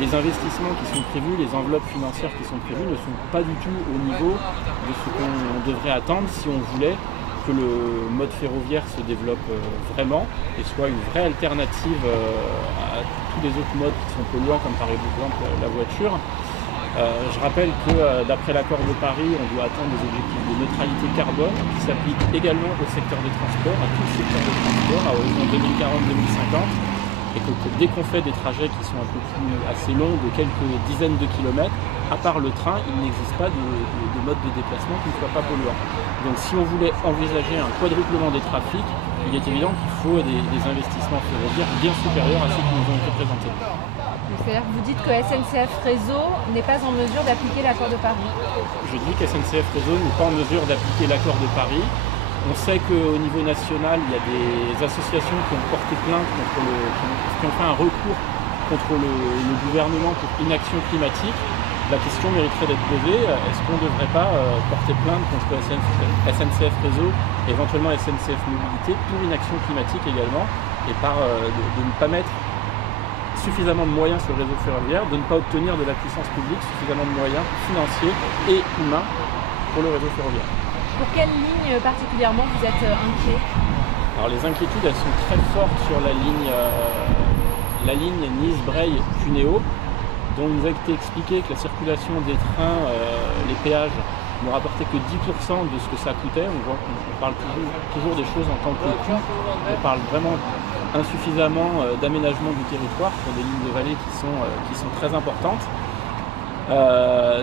les investissements qui sont prévus, les enveloppes financières qui sont prévues ne sont pas du tout au niveau de ce qu'on devrait attendre si on voulait que le mode ferroviaire se développe vraiment et soit une vraie alternative à tous les autres modes qui sont polluants, comme par exemple la voiture. Je rappelle que d'après l'accord de Paris, on doit atteindre des objectifs de neutralité carbone qui s'appliquent également au secteur des transports, à tout le secteur des transports, à horizon 2040-2050. Et que dès qu'on fait des trajets qui sont assez longs, de quelques dizaines de kilomètres, à part le train, il n'existe pas de mode de déplacement qui ne soit pas polluant. Donc si on voulait envisager un quadruplement des trafics, il est évident qu'il faut des investissements ferroviaires bien supérieurs à ceux qui nous ont été présentés. C'est-à-dire que vous dites que SNCF Réseau n'est pas en mesure d'appliquer l'accord de Paris. Je dis que SNCF Réseau n'est pas en mesure d'appliquer l'accord de Paris. On sait qu'au niveau national, il y a des associations qui ont porté plainte qui ont fait un recours contre le gouvernement pour inaction climatique. La question mériterait d'être posée. Est-ce qu'on ne devrait pas porter plainte contre SNCF Réseau, éventuellement SNCF Mobilité, pour inaction climatique également, et de ne pas mettre suffisamment de moyens sur le réseau ferroviaire, de ne pas obtenir de la puissance publique suffisamment de moyens financiers et humains pour le réseau ferroviaire. Pour quelle ligne particulièrement vous êtes inquiet? Alors les inquiétudes, elles sont très fortes sur la ligne Nice-Breil-Cuneo, dont il nous a été expliqué que la circulation des trains, les péages, ne rapportait que 10% de ce que ça coûtait. On parle toujours des choses en tant que coût. On parle vraiment insuffisamment d'aménagement du territoire sur des lignes de vallée qui sont très importantes.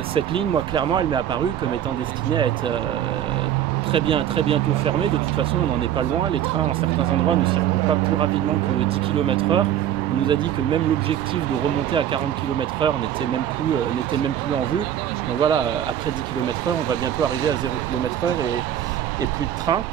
Cette ligne, moi, clairement, elle m'est apparue comme étant destinée à être très bientôt fermée. De toute façon, on n'en est pas loin. Les trains, en certains endroits, ne circulent pas plus rapidement que 10 km/h. On nous a dit que même l'objectif de remonter à 40 km/h n'était même plus en vue. Donc voilà, après 10 km/h, on va bientôt arriver à 0 km/h et plus de train.